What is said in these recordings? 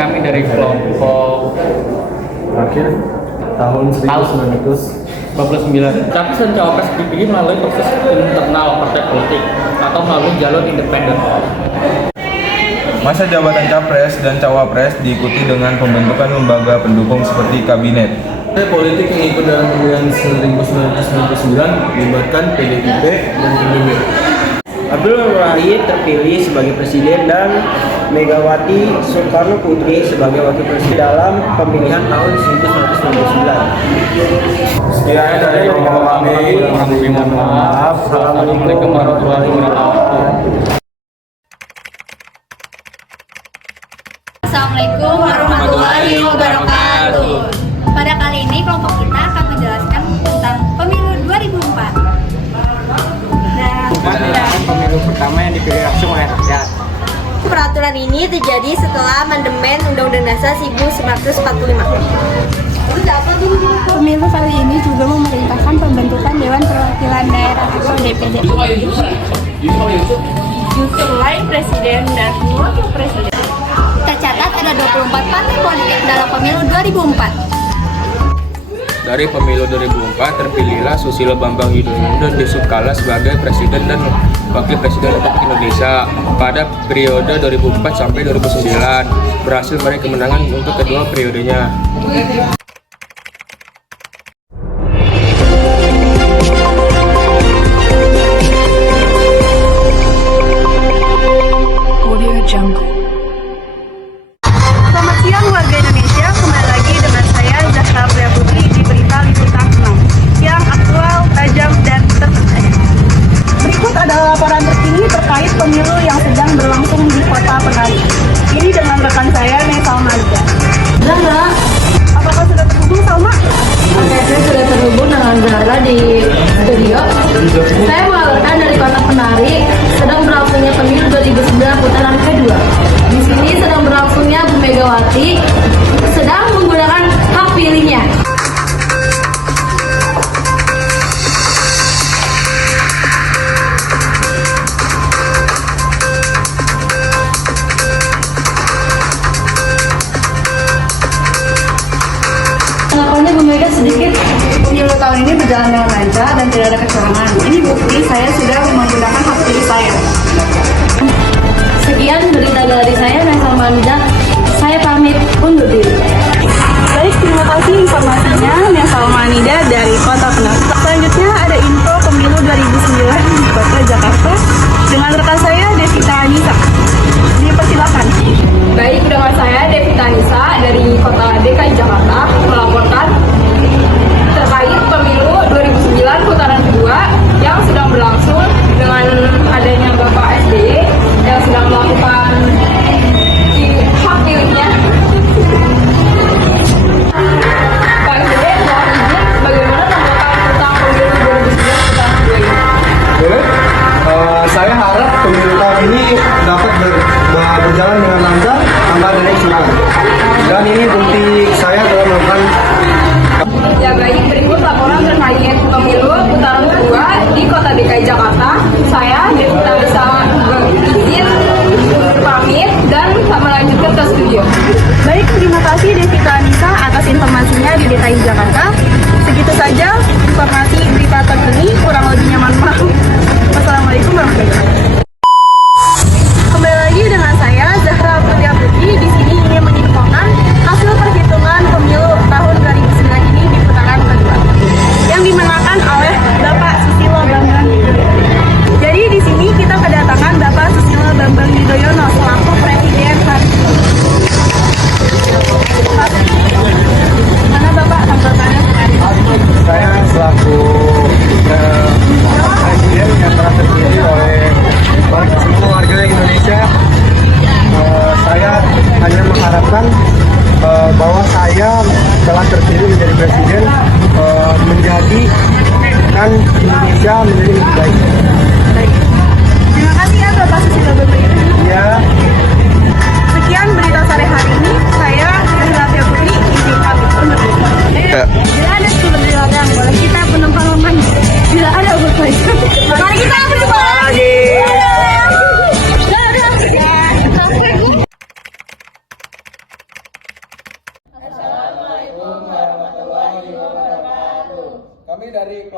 kami dari kelompok Akhir tahun 1999. Capres dan cawapres dipilih melalui proses internal partai politik atau melalui jalur independen. Masa jabatan capres dan cawapres diikuti dengan pembentukan lembaga pendukung seperti kabinet. Partai politik yang ikut dalam pemilihan 1999 melibatkan PDIP dan PBB. Abdul Nur Wahid terpilih sebagai presiden dan Megawati Soekarno Putri sebagai wakil presiden dalam pemilihan tahun 1999. Sekian dari kelompok kami. Mohon maaf. Assalamualaikum warahmatullahi wabarakatuh. Assalamualaikum warahmatullahi wabarakatuh. Pada kali ini kelompok kita akan menjelaskan tentang pemilu 2004. Pemilu pertama yang dipilih langsung oleh rakyat. Peraturan ini terjadi setelah amandemen Undang-Undang Dasar 1945. Pemilu kali ini juga memerintahkan pembentukan Dewan Perwakilan Daerah atau DPD. Selain presiden dan wakil presiden. Tercatat ada 24 partai politik dalam pemilu 2004. Dari pemilu 2004 terpilihlah Susilo Bambang Yudhoyono Yusuf Kala sebagai presiden dan wakil presiden Republik Indonesia pada periode 2004 sampai 2009, berhasil meraih kemenangan untuk kedua periodenya. Selamat siang warga Indonesia, kembali lagi dengan saya Zahra Pria Putri di Berita Liputan 6 yang aktual, tajam, dan terpercaya. Berikut adalah laporan terkini terkait pemilu yang sedang berlangsung di Kota Penari. Ini dengan rekan saya, Salma Liga. Zahra, Apakah sudah terhubung, Salma? oke, saya sudah terhubung dengan Zahra di studio. Saya melaporkan dari Kota Penari, sedang berlangsungnya pemilu 2009 putaran kedua. Di sini sedang berlangsungnya Bu Megawati sedang menggunakan hak pilihnya. Tanggapannya Bu Mega sedikit. Pemilu tahun ini berjalan dengan lancar dan tidak ada kecurangan. Ini bukti saya sudah menggunakan hak pilih saya. Sekian berita dari saya, Salma Liga. Saya pamit undur diri. Baik, terima kasih informasinya, Salma Nida dari Kota Penari. Selanjutnya ada info pemilu 2009 di Kota Jakarta dengan rekan saya Devita Anissa. Dipersilakan. Baik, dengan saya Devita Anissa dari Kota DKI Jakarta melaporkan terkait pemilu 2009 putaran kedua yang sedang berlangsung dengan adanya Bapak SBY yang sedang melakukan hak pilihnya. Pak SBY, mohon izin, bagaimana tanggapan tentang pemilu 2009 putaran kedua ini? Boleh? Saya harap pemilu tahun ini dapat berjalan dengan lancar tanpa adanya kecurangan. Dan ini bukti saya telah melakukan. Ya baik, berikut laporan terkait pemilu putaran kedua di Kota DKI Jakarta. Saya Devita Anissa izin pamit dan melanjutkan ke studio. Baik, terima kasih Devita Anissa atas informasinya di DKI Jakarta. Segitu saja informasi berita terkini, kurang lebihnya mohon maaf. Wassalamualaikum warahmatullahi wabarakatuh. Kembali lagi dengan saya Zahra Pria Putri. Di sini ingin menginfokan hasil perhitungan pemilu tahun 2009 ini di putaran kedua yang dimenangkan oleh Bapak Susilo Bambang Yudhoyono. Jadi di sini kita kedatangan Bapak Susilo Bambang Yudhoyono selaku Presiden saat ini. Mana Bapak tanggapannya?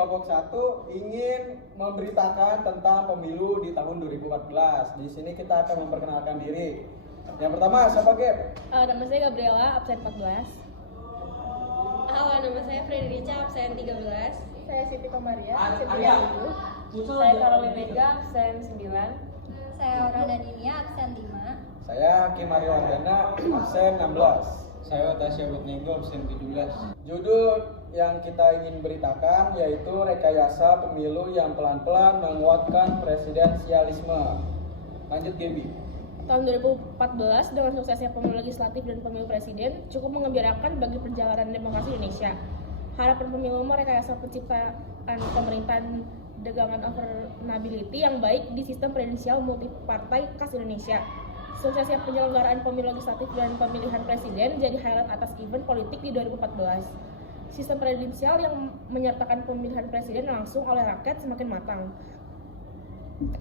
kelompok 1 ingin memberitakan tentang pemilu di tahun 2014. Di sini kita akan memperkenalkan diri. Yang pertama, siapa Gap? Nama saya Gabriela, absen 14. Halo, nama saya Frederica, absen 13. Saya Siti Komaria, absen Arya. 30. Saya Caroline Mega, absen 9. Saya Aura Daninia, absen 5. Saya Kim Mario Wardana, absen 16. Saya Tasya Butnego, absen 17. Judul yang kita ingin beritakan yaitu rekayasa pemilu yang pelan-pelan menguatkan presidensialisme. Lanjut Gaby. Tahun 2014 dengan suksesnya pemilu legislatif dan pemilu presiden cukup mengembirakan bagi perjalanan demokrasi Indonesia. Harapan pemilu merekayasa penciptaan pemerintahan dengan governability yang baik di sistem presidensial multipartai khas Indonesia. Suksesnya penyelenggaraan pemilu legislatif dan pemilihan presiden jadi highlight atas event politik di 2014. Sistem presidensial yang menyertakan pemilihan presiden langsung oleh rakyat semakin matang.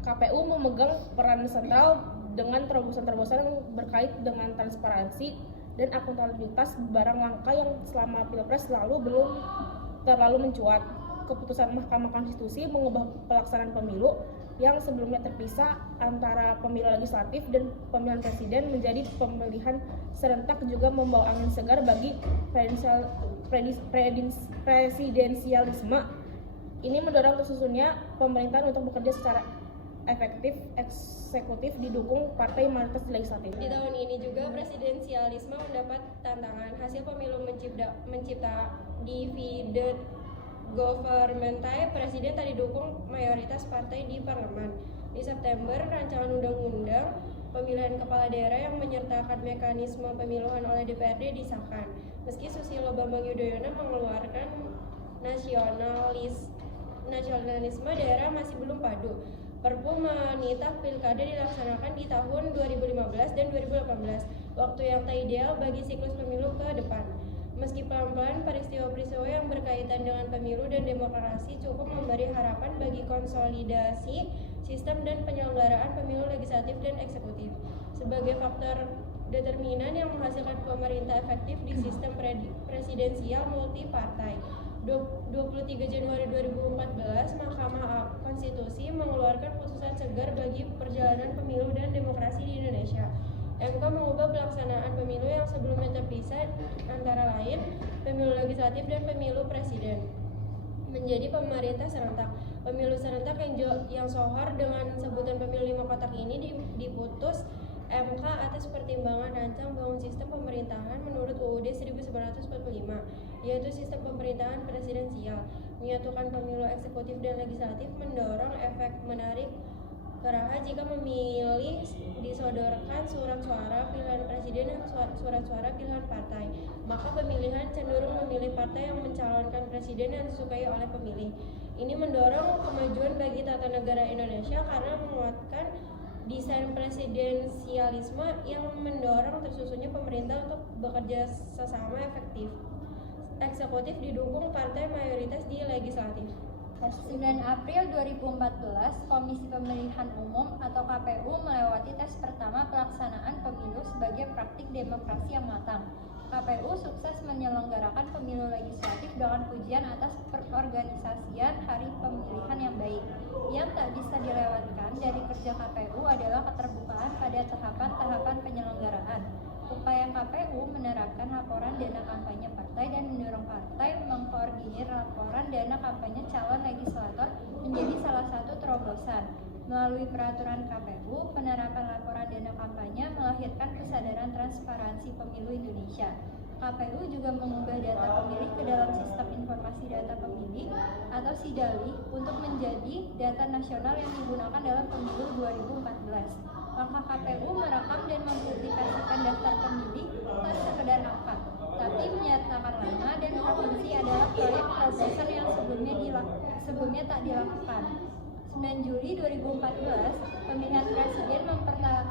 KPU memegang peran sentral dengan terobosan-terobosan yang berkait dengan transparansi dan akuntabilitas barang langka yang selama Pilpres lalu belum terlalu mencuat. Keputusan Mahkamah Konstitusi mengubah pelaksanaan pemilu yang sebelumnya terpisah antara pemilu legislatif dan pemilihan presiden menjadi pemilihan serentak juga membawa angin segar bagi presidensialisme. Ini mendorong tersusunnya pemerintahan untuk bekerja secara efektif, eksekutif didukung partai mayoritas legislatif. Di tahun ini juga presidensialisme mendapat tantangan. Hasil pemilu mencipta divided government type, presiden tak didukung mayoritas partai di parlemen. Di September, rancangan undang-undang pemilihan kepala daerah yang menyertakan mekanisme pemiluan oleh DPRD disahkan. Meski Susilo Bambang Yudhoyono mengeluarkan nasionalisme daerah masih belum padu. Perpu menitah pilkada dilaksanakan di tahun 2015 dan 2018, waktu yang tak ideal bagi siklus pemilu ke depan. Meski pelan-pelan, peristiwa-peristiwa yang berkaitan dengan pemilu dan demokrasi cukup memberi harapan bagi konsolidasi sistem dan penyelenggaraan pemilu legislatif dan eksekutif sebagai faktor determinan yang menghasilkan pemerintah efektif di sistem presidensial multipartai. 23 Januari 2014, Mahkamah Konstitusi mengeluarkan putusan segar bagi perjalanan pemilu dan demokrasi di Indonesia. MK mengubah pelaksanaan pemilu yang sebelumnya terpisah antara lain pemilu legislatif dan pemilu presiden menjadi pemerintah serentak. Pemilu serentak yang sohor dengan sebutan pemilu 5 kotak ini diputus MK atas pertimbangan rancang bangun sistem pemerintahan menurut UUD 1945, yaitu sistem pemerintahan presidensial, menyatukan pemilu eksekutif dan legislatif, mendorong efek menarik keraha jika memilih disodorkan surat suara pilihan presiden dan surat suara pilihan partai, maka pemilihan cenderung memilih partai yang mencalonkan presiden yang disukai oleh pemilih. Ini mendorong kemajuan bagi tata negara Indonesia karena menguatkan desain presidensialisme yang mendorong tersusunnya pemerintah untuk bekerja sesama efektif. Eksekutif didukung partai mayoritas di legislatif. 9 April 2014, Komisi Pemilihan Umum atau KPU melewati tes pertama pelaksanaan pemilu sebagai praktik demokrasi yang matang. KPU sukses menyelenggarakan pemilu legislatif dengan pujian atas perorganisasian hari pemilihan yang baik. Yang tak bisa dilewatkan dari kerja KPU adalah keterbukaan pada tahapan-tahapan penyelenggaraan. Upaya KPU menerapkan laporan dana kampanye partai dan mendorong partai mengkoordinir laporan dana kampanye calon legislator menjadi salah satu terobosan. Melalui peraturan KPU, penerapan laporan dana kampanye melahirkan kesadaran transparansi pemilu Indonesia. KPU juga mengubah data pemilih ke dalam sistem informasi data pemilih atau SIDALI untuk menjadi data nasional yang digunakan dalam pemilu 2014. Langkah KPU merekam dan mempublikasikan daftar pemilih tak sekedar angka, tapi menyertakan nama dan provinsi adalah proyek terobosan yang sebelumnya tak dilakukan. 9 Juli 2014, pemilihan presiden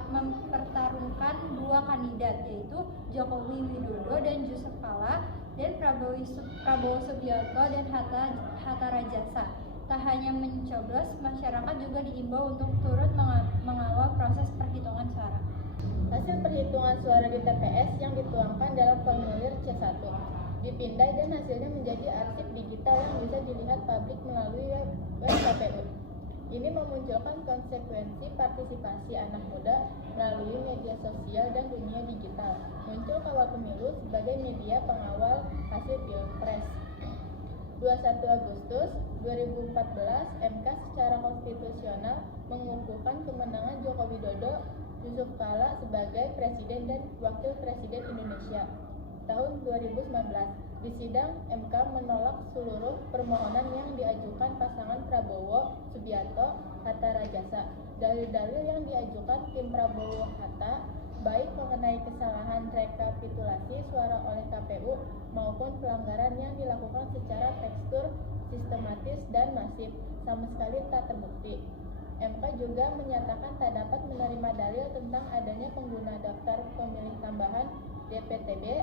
mempertarungkan dua kandidat, yaitu Jokowi Widodo dan Yusuf Kala, dan Prabowo Subianto dan Hatta Rajasa. Tak hanya mencoblos, masyarakat juga diimbau untuk turut mengawal proses perhitungan suara. Hasil perhitungan suara di TPS yang dituangkan dalam formulir C1. dipindai dan hasilnya menjadi arsip digital yang bisa dilihat publik melalui web KPU. Ini memunculkan konsekuensi partisipasi anak muda melalui media sosial dan dunia digital. Muncul Kawal Pemilu sebagai media pengawal hasil Pilpres. 21 Agustus 2014, MK secara konstitusional mengukuhkan kemenangan Joko Widodo Yusuf Kala sebagai Presiden dan Wakil Presiden Indonesia. Tahun 2019, di sidang MK menolak seluruh permohonan yang diajukan pasangan Prabowo Subianto Hatta Rajasa. Dalil-dalil yang diajukan tim Prabowo Hatta baik mengenai kesalahan rekapitulasi suara oleh KPU maupun pelanggaran yang dilakukan secara tekstur, sistematis, dan masif sama sekali tak terbukti. MK juga menyatakan tak dapat menerima dalil tentang adanya pengguna daftar pemilih tambahan DPTB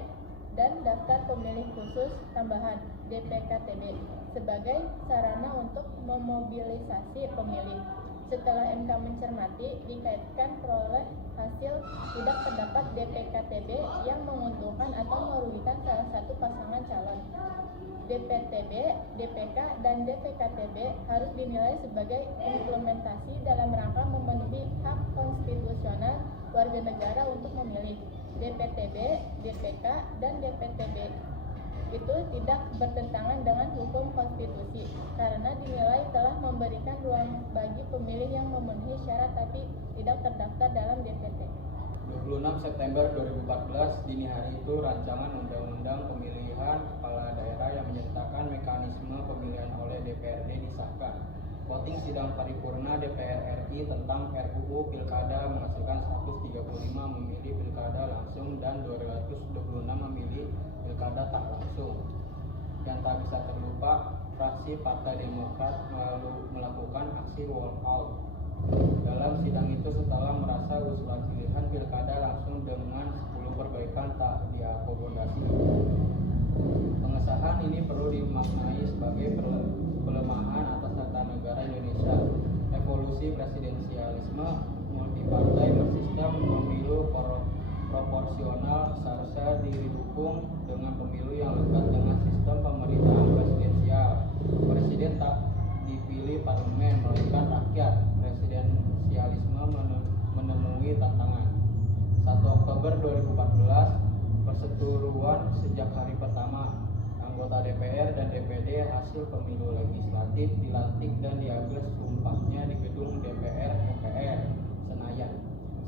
dan daftar pemilih khusus tambahan DPKTB sebagai sarana untuk memobilisasi pemilih. Setelah MK mencermati, dikaitkan peroleh hasil tidak terdapat DPKTB yang menguntungkan atau merugikan salah satu pasangan calon. DPTB, DPK, dan DPKTB harus dinilai sebagai implementasi dalam rangka memenuhi hak konstitusional warga negara untuk memilih. DPTB, DPK, dan DPTB itu tidak bertentangan dengan hukum konstitusi karena dinilai telah memberikan ruang bagi pemilih yang memenuhi syarat tapi tidak terdaftar dalam DPT. 26 September 2014 dini hari itu rancangan undang-undang pemilihan kepala daerah yang menyertakan mekanisme pemilihan oleh DPRD disahkan. Voting sidang paripurna DPR RI tentang RUU Pilkada menghasilkan 135 memilih pilkada langsung dan 226 memilih pilkada tak langsung. Yang tak bisa terlupa, fraksi Partai Demokrat melakukan aksi walkout. Dalam sidang itu setelah merasa usulan pilihan pilkada langsung dengan 10 perbaikan tak diakomodasi. Pengesahan ini perlu dimaknai sebagai pelemahan atas tata negara Indonesia. Evolusi presidensialisme multipartai bersistem pemilu proporsional seharusnya didukung dengan pemilu yang lekat dengan sistem pemerintahan presidensial. Presiden tak dipilih parlemen melainkan rakyat. Presidensialisme menemui tantangan. 1 Oktober 2014, perseteruan sejak hari pertama anggota DPR dan DPD hasil pemilu legislatif dilantik dan diambil sumpahnya di gedung DPR MPR Senayan.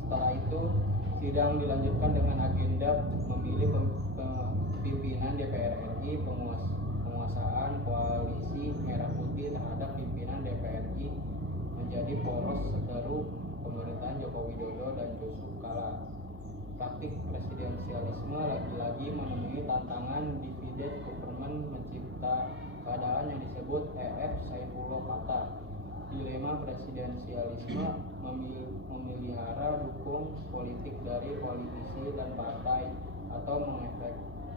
Setelah itu, sidang dilanjutkan dengan agenda memilih pimpinan DPR RI, penguasaan koalisi merah putih terhadap pimpinan DPR RI menjadi poros seteru pemerintahan Joko Widodo dan Yusuf Kala. Praktik presidensialisme lagi-lagi menemui tantangan divided government mencipta keadaan yang disebut EF Saifullah Kata. Dilema presidensialisme memelihara dukung politik dari politisi dan partai atau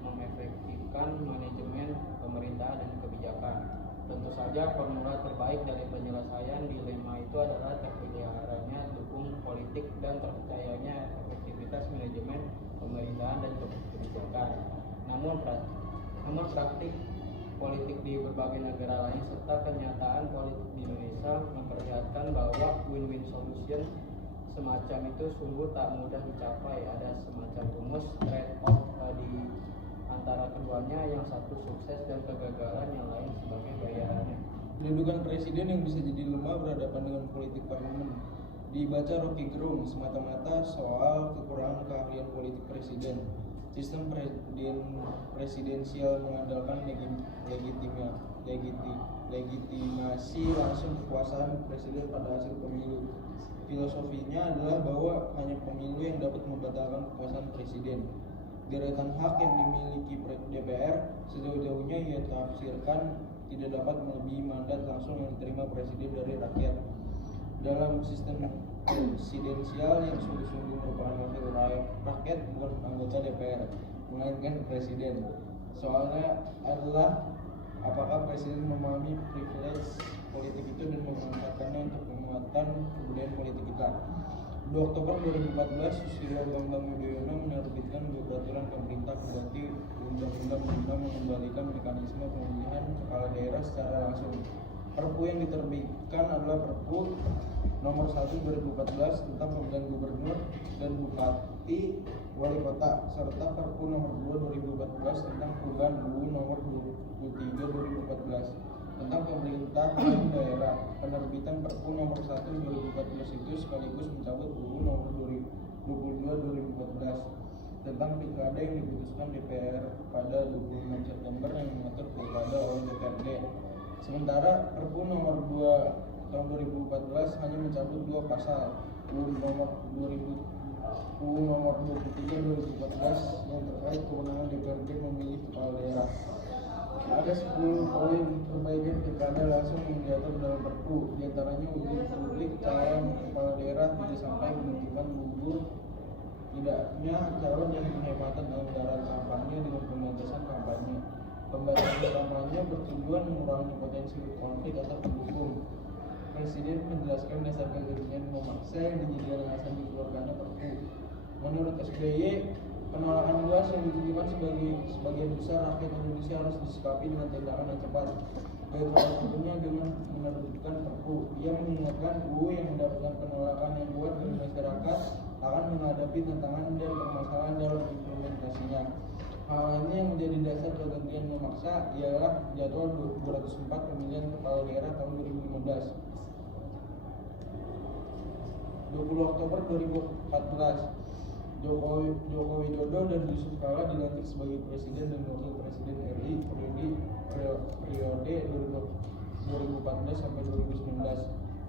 mengefektifkan manajemen pemerintahan dan kebijakan. Tentu saja formula terbaik dari penyelesaian dilema itu adalah terpeliharanya dukung politik dan terpercayanya efektivitas manajemen pemerintahan dan kebijakan. Namun praktik politik di berbagai negara lain serta kenyataan politik di Indonesia memperlihatkan bahwa win-win solution semacam itu sungguh tak mudah dicapai. Ada semacam rumus trade-off di antara keduanya, yang satu sukses dan kegagalan, yang lain sebagai bayarannya. Kedudukan presiden yang bisa jadi lemah berhadapan dengan politik parlemen. Dibaca Rocky Gerung semata-mata soal kekurangan keahlian politik presiden. Sistem presidensial mengandalkan legitimasi langsung kekuasaan presiden pada hasil pemilu. Filosofinya adalah bahwa hanya pemilu yang dapat membatalkan kekuasaan presiden. Deretan hak yang dimiliki DPR sejauh-jauhnya ia tafsirkan tidak dapat melebihi mandat langsung yang diterima presiden dari rakyat. Dalam sistem presidensial yang sungguh-sungguh merupakan wakil rakyat bukan anggota DPR, melainkan presiden. Soalnya adalah apakah presiden memahami privilege politik itu dan memanfaatkannya untuk penguatan kebudayaan politik kita. 2 Oktober 2014, Susilo Bambang Yudhoyono menerbitkan dua peraturan pemerintah pengganti undang-undang guna mengembalikan mekanisme pemilihan kepala daerah secara langsung. Perpu yang diterbitkan adalah Perpu Nomor 1 2014 tentang pemilihan gubernur dan bupati wali kota, serta Perpu Nomor 2 2014 tentang perubahan UU Nomor 23 2014 tentang pemerintahan daerah. Penerbitan Perpu Nomor 1 2014 itu sekaligus mencabut UU Nomor 22 2014 tentang pilkada yang diputuskan DPR pada 26 September yang mengatur pilkada oleh DPRD. Sementara Perpu Nomor 2 tahun 2014 hanya mencabut dua pasal UU Nomor 23 2014 yang terkait kewenangan DPRD memilih kepala daerah. Ada 10 poin perbaikan pilkada langsung yang diatur dalam Perpu, diantaranya uji publik calon kepala daerah tidak sampai menentukan gugur tidaknya calon yang penghematan anggaran kampanye dengan pembatasan kampanye. Pembatasan kampanye bertujuan mengurangi potensi konflik atau pendukung. Presiden menjelaskan dasar kegentingan memaksa yang dijadikan alasan dikeluarkannya Perpu. Menurut SBY, penolakan luas yang ditujukan sebagian besar rakyat Indonesia harus disikapi dengan tindakan yang cepat. Salah satunya dengan menerbitkan Perpu. Ia mengingatkan UU yang mendapatkan penolakan yang kuat dari masyarakat akan menghadapi tantangan dan permasalahan dalam implementasinya. Hal lainnya yang menjadi dasar kegentingan memaksa ialah jadwal 204 pemilihan kepala daerah tahun 2015. 20 Oktober 2014, Joko Widodo dan Yusuf Kala dilantik sebagai Presiden dan Wakil Presiden RI periode 2014 sampai 2019.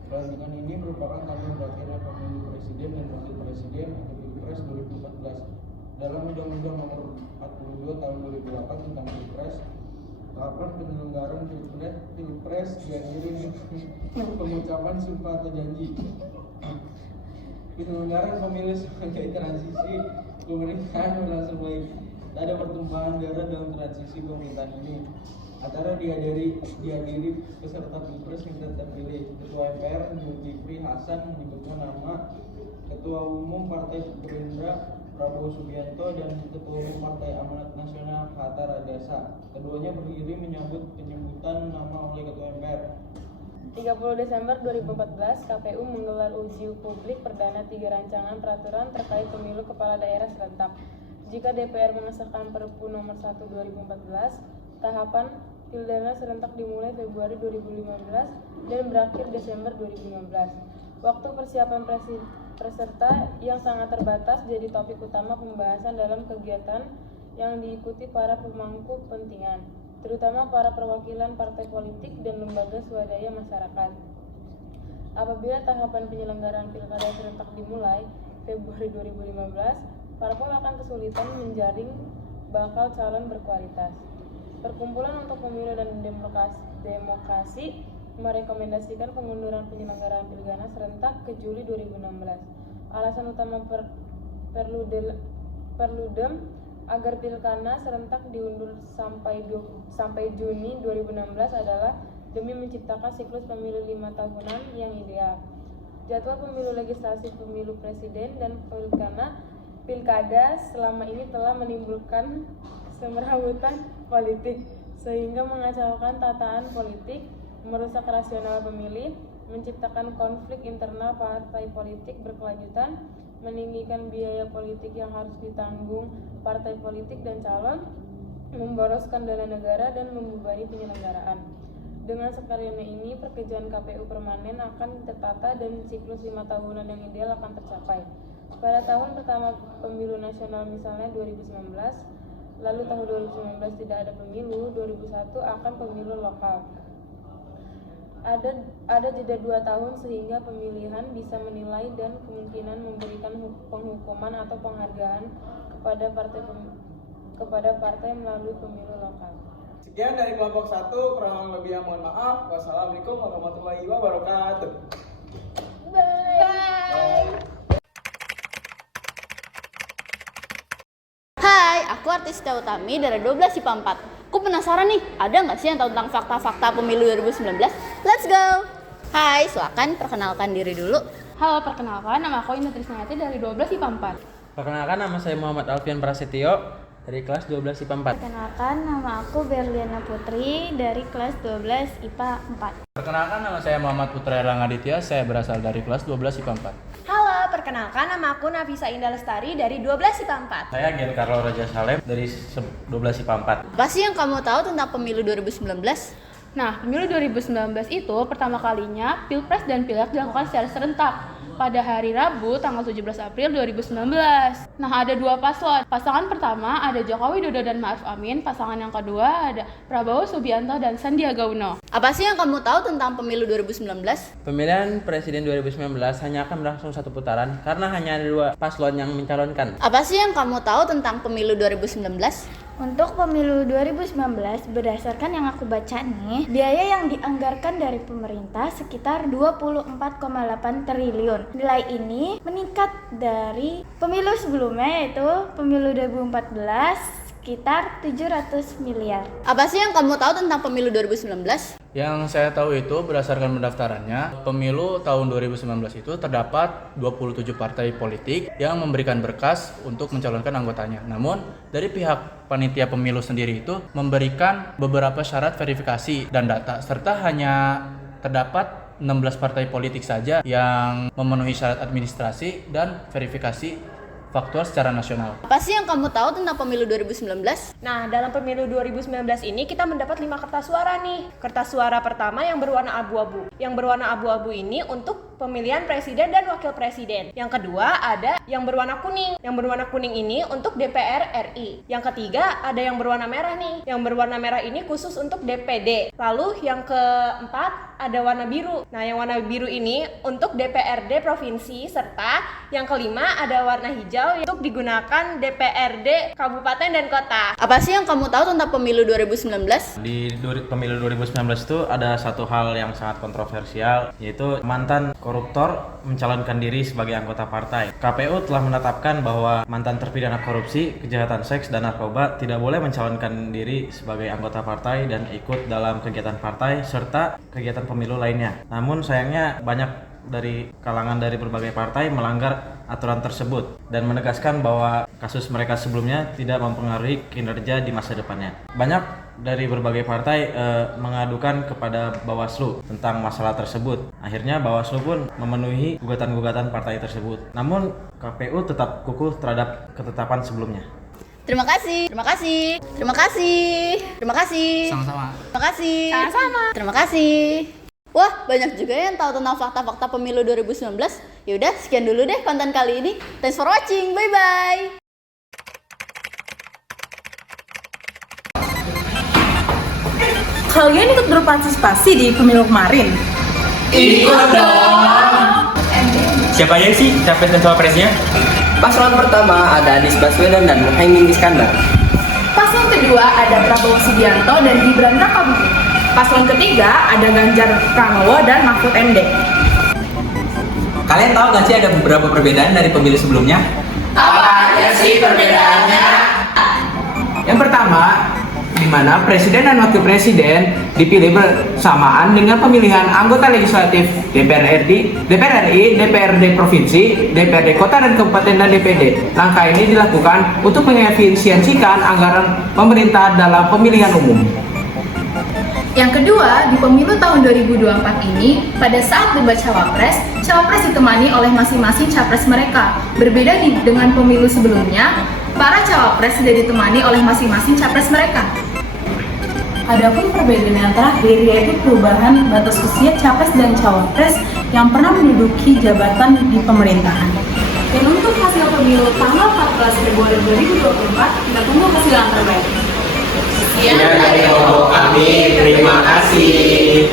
Pelantikan ini merupakan tahun berakhirnya pemilu Presiden dan Wakil Presiden atau Pilpres 2014. Dalam Undang-Undang Nomor 42 Tahun 2008 tentang Pilpres, tahapan penyelenggaraan Pilpres diakhiri dengan pengucapan sumpah atau janji. Penyelenggaraan pemilu sebagai transisi pemerintahan berlangsung baik. Tak ada pertumpahan darah dalam transisi pemerintahan ini. Acara dihadiri peserta Pilpres yang terpilih. Ketua MPR Zulkifli Hasan menyebutkan nama Ketua Umum Partai Gerindra Prabowo Subianto dan Ketua Umum Partai Amanat Nasional Hatta Rajasa. Keduanya berdiri menyambut penyebutan nama oleh Ketua MPR. 30 Desember 2014, KPU menggelar uji publik perdana 3 rancangan peraturan terkait pemilu kepala daerah serentak. Jika DPR mengesahkan Perpu Nomor 1 2014, tahapan pilkada serentak dimulai Februari 2015 dan berakhir Desember 2015. Waktu persiapan peserta yang sangat terbatas jadi topik utama pembahasan dalam kegiatan yang diikuti para pemangku kepentingan, terutama para perwakilan partai politik dan lembaga swadaya masyarakat. Apabila tahapan penyelenggaraan pilkada serentak dimulai Februari 2015, parpol akan kesulitan menjaring bakal calon berkualitas. Perkumpulan untuk Pemilu dan Demokrasi merekomendasikan pengunduran penyelenggaraan pilkada serentak ke Juli 2016. Alasan utama Perludem agar pilkada serentak diundur sampai Juni 2016 adalah demi menciptakan siklus pemilu 5 tahunan yang ideal. Jadwal pemilu legislatif, pemilu presiden, dan pilkada selama ini telah menimbulkan kesemrawutan politik sehingga mengacaukan tataan politik, merusak rasional pemilih, menciptakan konflik internal partai politik berkelanjutan, meninggikan biaya politik yang harus ditanggung partai politik dan calon, memboroskan dana negara, dan membebani penyelenggaraan. Dengan sekarang ini, pekerjaan KPU permanen akan tertata dan siklus 5 tahunan yang ideal akan tercapai. Pada tahun pertama pemilu nasional misalnya 2019, lalu tahun 2019 tidak ada pemilu, 2001 akan pemilu lokal. Ada jeda 2 tahun sehingga pemilihan bisa menilai dan kemungkinan memberikan penghukuman atau penghargaan kepada partai melalui pemilu lokal. Sekian dari kelompok 1, kurang lebihnya mohon maaf. Wassalamualaikum warahmatullahi wabarakatuh. Bye. Hai, aku Artista Utami dari 12 IPA 4. Aku penasaran nih, ada nggak sih yang tahu tentang fakta-fakta pemilu 2019? Let's go! Hai, silakan perkenalkan diri dulu. Halo, perkenalkan, nama aku Indah Trisnayati dari 12 IPA 4. Perkenalkan, nama saya Muhammad Alfian Prasetyo dari kelas 12 IPA 4. Perkenalkan, nama aku Berliana Putri dari kelas 12 IPA 4. Perkenalkan, nama saya Muhammad Putra Erlangga Aditya, saya berasal dari kelas 12 IPA 4. Halo, perkenalkan, nama aku Nafisa Indah Lestari dari 12 IPA 4. Saya Giancarlo Raja Salem dari 12 IPA 4. Apa sih yang kamu tahu tentang pemilu 2019? Nah, pemilu 2019 itu pertama kalinya Pilpres dan Pileg dilakukan secara serentak pada hari Rabu tanggal 17 April 2019. Nah, ada dua paslon. Pasangan pertama ada Jokowi Dodo dan Ma'ruf Amin. Pasangan yang kedua ada Prabowo Subianto dan Sandiaga Uno. Apa sih yang kamu tahu tentang pemilu 2019? Pemilihan presiden 2019 hanya akan berlangsung satu putaran karena hanya ada dua paslon yang mencalonkan. Apa sih yang kamu tahu tentang pemilu 2019? Untuk pemilu 2019, berdasarkan yang aku baca nih, biaya yang dianggarkan dari pemerintah sekitar 24,8 triliun. Nilai ini meningkat dari pemilu sebelumnya, yaitu pemilu 2014 sekitar 700 miliar. Apa sih yang kamu tahu tentang pemilu 2019? Yang saya tahu itu berdasarkan pendaftarannya, pemilu tahun 2019 itu terdapat 27 partai politik yang memberikan berkas untuk mencalonkan anggotanya. Namun, dari pihak panitia pemilu sendiri itu memberikan beberapa syarat verifikasi dan data, serta hanya terdapat 16 partai politik saja yang memenuhi syarat administrasi dan verifikasi faktual secara nasional. Apa sih yang kamu tahu tentang pemilu 2019? Nah, dalam pemilu 2019 ini kita mendapat 5 kertas suara nih. Kertas suara pertama yang berwarna abu-abu. Yang berwarna abu-abu ini untuk pemilihan presiden dan wakil presiden. Yang kedua ada yang berwarna kuning. Yang berwarna kuning ini untuk DPR RI. Yang ketiga ada yang berwarna merah nih. Yang berwarna merah ini khusus untuk DPD. Lalu yang keempat ada warna biru. Nah, yang warna biru ini untuk DPRD provinsi, serta yang kelima ada warna hijau untuk digunakan DPRD kabupaten dan kota. Apa sih yang kamu tahu tentang pemilu 2019? Di pemilu 2019 itu ada satu hal yang sangat kontroversial, yaitu mantan koruptor mencalonkan diri sebagai anggota partai. KPU telah menetapkan bahwa mantan terpidana korupsi, kejahatan seks, dan narkoba tidak boleh mencalonkan diri sebagai anggota partai dan ikut dalam kegiatan partai serta kegiatan pemilu lainnya. Namun sayangnya banyak dari kalangan dari berbagai partai melanggar aturan tersebut dan menegaskan bahwa kasus mereka sebelumnya tidak mempengaruhi kinerja di masa depannya. Banyak dari berbagai partai mengadukan kepada Bawaslu tentang masalah tersebut. Akhirnya Bawaslu pun memenuhi gugatan-gugatan partai tersebut. Namun KPU tetap kukuh terhadap ketetapan sebelumnya. Terima kasih. Terima kasih. Terima kasih. Terima kasih. Sama-sama. Terima kasih. Sama-sama. Terima kasih. Wah, banyak juga yang tahu tentang fakta-fakta pemilu 2019. Yaudah, sekian dulu deh konten kali ini. Thanks for watching. Bye-bye. Kalian ikut berpartisipasi di pemilu kemarin? Ikut dong. Siapa aja sih capres dan cawapresnya? Paslon pertama ada Anies Baswedan dan Muhaimin Iskandar. Paslon kedua ada Prabowo Subianto dan Gibran Rakabuming. Paslon ketiga ada Ganjar Pranowo dan Mahfud MD. Kalian tahu nggak sih ada beberapa perbedaan dari pemilu sebelumnya? Apa aja sih perbedaannya? Yang pertama, di mana presiden dan wakil presiden dipilih bersamaan dengan pemilihan anggota legislatif DPR RI, DPRD provinsi, DPRD kota dan kabupaten dan DPD. Langkah ini dilakukan untuk mengefisiensikan anggaran pemerintah dalam pemilihan umum. Yang kedua, di pemilu tahun 2024 ini, pada saat debat cawapres ditemani oleh masing-masing capres mereka. Berbeda dengan pemilu sebelumnya, para cawapres tidak ditemani oleh masing-masing capres mereka. Adapun perbedaan yang terakhir yaitu perubahan batas usia capres dan cawapres yang pernah menduduki jabatan di pemerintahan. Dan untuk hasil pemilu tanggal 14 Februari 2024, kita tunggu hasil yang terbaik. Sekian dari kelompok kami, terima kasih.